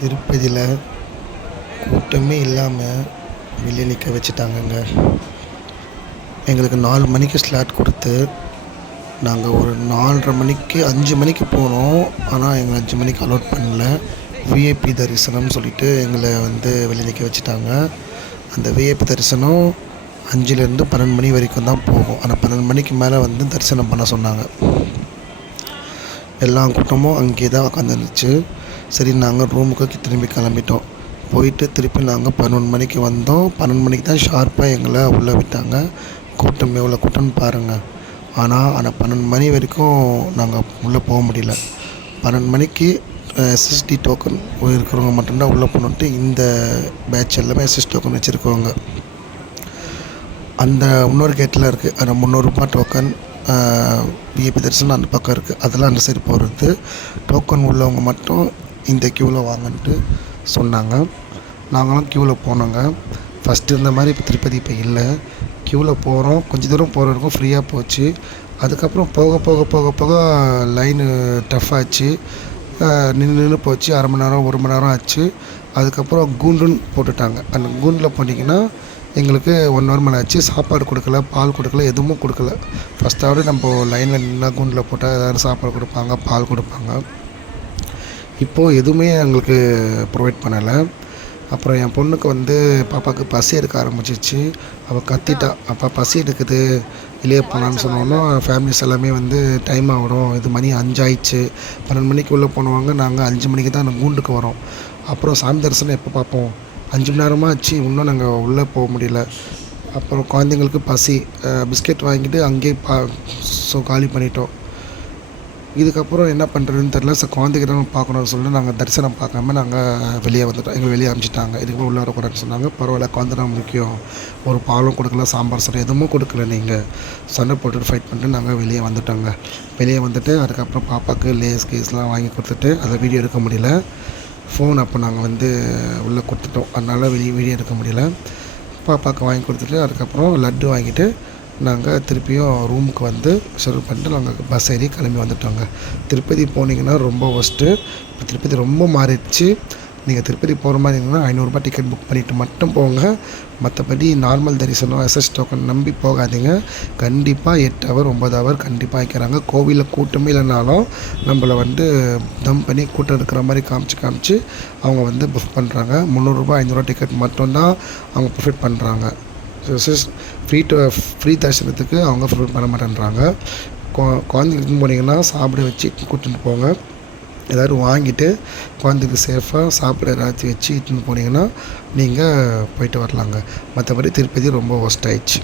திருப்பதியில் கூட்டமே இல்லாமல் வெளியே நிற்க வச்சுட்டாங்கங்க. எங்களுக்கு 4 மணிக்கு ஸ்லாட் கொடுத்து நாங்கள் ஒரு 4:30 மணிக்கு 5 மணிக்கு போனோம். ஆனால் எங்களை 5 மணிக்கு அலோட் பண்ணல. விஐபி தரிசனம்னு சொல்லிட்டு எங்களை வெளியே நிற்க வச்சுட்டாங்க. அந்த விஐபி தரிசனம் 5லேருந்து 12 மணி வரைக்கும் தான் போகும். ஆனால் 12 மணிக்கு மேலே தரிசனம் பண்ண சொன்னாங்க. எல்லா கூட்டமும் அங்கேயே தான் உட்காந்துருந்துச்சு. சரி, நாங்கள் ரூமுக்கு திரும்பி கிளம்பிட்டோம். போயிட்டு திருப்பி நாங்கள் 11 மணிக்கு வந்தோம். 12 மணிக்கு தான் ஷார்ப்பாக எங்களை உள்ளே விட்டாங்க. கூட்டம் எவ்வளோ கூட்டம்னு பாருங்கள். ஆனால் 12 மணி வரைக்கும் நாங்கள் உள்ளே போக முடியல. 12 மணிக்கு எஸ்எஸ்டி டோக்கன் இருக்கிறவங்க மட்டும்தான் உள்ளே போகணுன்ட்டு இந்த பேட்ச் எல்லாமே எஸ்எஸ்டி டோக்கன் வச்சுருக்கவங்க. அந்த இன்னொரு கேட்டில் இருக்குது. அந்த 300 ரூபாய் டோக்கன் விஐபி தரிசனம் அந்த பக்கம் இருக்குது. அதெல்லாம் அந்த சைடு போகிறது. டோக்கன் உள்ளவங்க மட்டும் இந்த க்யூவில் வாங்கன்ட்டு சொன்னாங்க. நாங்களும் க்யூவில் போனோங்க. ஃபஸ்ட்டு இருந்த மாதிரி இப்போ திருப்பதி இப்போ இல்லை. க்யூவில் போகிறோம், கொஞ்சம் தூரம் போகிற வரைக்கும் ஃப்ரீயாக போச்சு. அதுக்கப்புறம் போக போக போக போக லைனு டஃப் ஆச்சு. நின்று போச்சு. அரை மணி நேரம் 1 மணி நேரம் ஆச்சு. அதுக்கப்புறம் கூண்டுன்னு போட்டுட்டாங்க. அந்த கூண்டில் போனீங்கன்னா எங்களுக்கு 1 ஹவர் மேலே ஆச்சு. சாப்பாடு கொடுக்கல, பால் கொடுக்கல, எதுவும் கொடுக்கல. ஃபஸ்ட்டாவது நம்ம லைனில் நின்னா கூண்டில் போட்டால் எல்லோரும் சாப்பாடு கொடுப்பாங்க, பால் கொடுப்பாங்க. இப்போது எதுவுமே எங்களுக்கு ப்ரொவைட் பண்ணலை. அப்புறம் என் பொண்ணுக்கு பாப்பாவுக்கு பசி எடுக்க ஆரம்பிச்சிச்சு. அவள் கத்திட்டா, அப்பா பசி எடுக்குது, வெளியே போகலான்னு சொன்னோன்னா ஃபேமிலிஸ் எல்லாமே டைம் ஆகிடும், இது மணி 5 ஆயிடுச்சு. 12 மணிக்கு உள்ளே போனவங்க நாங்கள் 5 மணிக்கு தான் அந்த கூண்டுக்கு வரோம். அப்புறம் சாமி தரிசனம் எப்போ பார்ப்போம்? 5 மணி நேரமாக ஆச்சு, இன்னும் நாங்கள் உள்ளே போக முடியல. அப்புறம் குழந்தைங்களுக்கு பசி, பிஸ்கெட் வாங்கிட்டு அங்கேயே காலி பண்ணிட்டோம். இதுக்கப்புறம் என்ன பண்ணுறதுன்னு தெரில. குழந்தைகிட்ட பார்க்கணுன்னு சொல்லிட்டு நாங்கள் தரிசனம் பார்க்காம நாங்கள் வெளியே வந்துட்டோம். எங்களை வெளியே அனுப்பிச்சிட்டாங்க. இதுக்கப்புறம் உள்ளே வரக்கூடாதுன்னு சொன்னாங்க. பரவாயில்ல, குழந்தை தான் முக்கியம். ஒரு பாலும் கொடுக்கல, சாம்பார் சாதம் எதுவும் கொடுக்கல. நீங்கள் சண்டை போட்டுட்டு ஃபைட் பண்ணிட்டு நாங்கள் வெளியே வந்துட்டோங்க. வெளியே வந்துட்டு அதுக்கப்புறம் பாப்பாவுக்கு லேஸ் கேஸ்லாம் வாங்கி கொடுத்துட்டு அதை வீடியோ எடுக்க முடியல. ஃபோன் அப்போ நாங்கள் உள்ளே கொடுத்துட்டோம். அதனால் வீடியோ எடுக்க முடியல. பாப்பாவுக்கு வாங்கி கொடுத்துட்டு அதுக்கப்புறம் லட்டு வாங்கிட்டு நாங்கள் திருப்பியும் ரூமுக்கு சர்வ் பண்ணிட்டு நாங்கள் பஸ் ஏறி கிளம்பி வந்துட்டோங்க. திருப்பதி போனீங்கன்னா ரொம்ப ஒஸ்ட்டு. இப்போ திருப்பதி ரொம்ப மாறிடுச்சு. நீங்கள் திருப்பதி போகிற மாதிரி இருந்தீங்கன்னா 500 ரூபாய் டிக்கெட் புக் பண்ணிவிட்டு மட்டும் போங்க. மற்றபடி நார்மல் தரிசனம் எஸ்எஸ் டோக்கன் நம்பி போகாதீங்க. கண்டிப்பாக 8 ஹவர் 9 ஹவர் கண்டிப்பாக வைக்கிறாங்க. கோவிலில் கூட்டமே இல்லைனாலும் நம்மளை தம் பண்ணி கூட்டம் இருக்கிற மாதிரி காமிச்சு அவங்க புக் பண்ணுறாங்க. 300 ரூபாய் 500 ரூபா டிக்கெட் மட்டும்தான் அவங்க ப்ரிஃபர் பண்ணுறாங்க. ஃப்ரீ தரிசனத்துக்கு அவங்க ப்ரிஃபர் பண்ண மாட்டேன்றாங்க. குழந்தைங்களுக்கு போனீங்கன்னா சாப்பிட வச்சு கூட்டிட்டு போங்க. எல்லோரும் வாங்கிட்டு குழந்தைக்கு சேஃபாக சாப்பிட ஏதாச்சும் வச்சு இட்டுன்னு போனீங்கன்னா நீங்கள் போயிட்டு வரலாங்க. மற்றபடி திருப்பதி ரொம்ப ஒஸ்ட் ஆயிடுச்சு.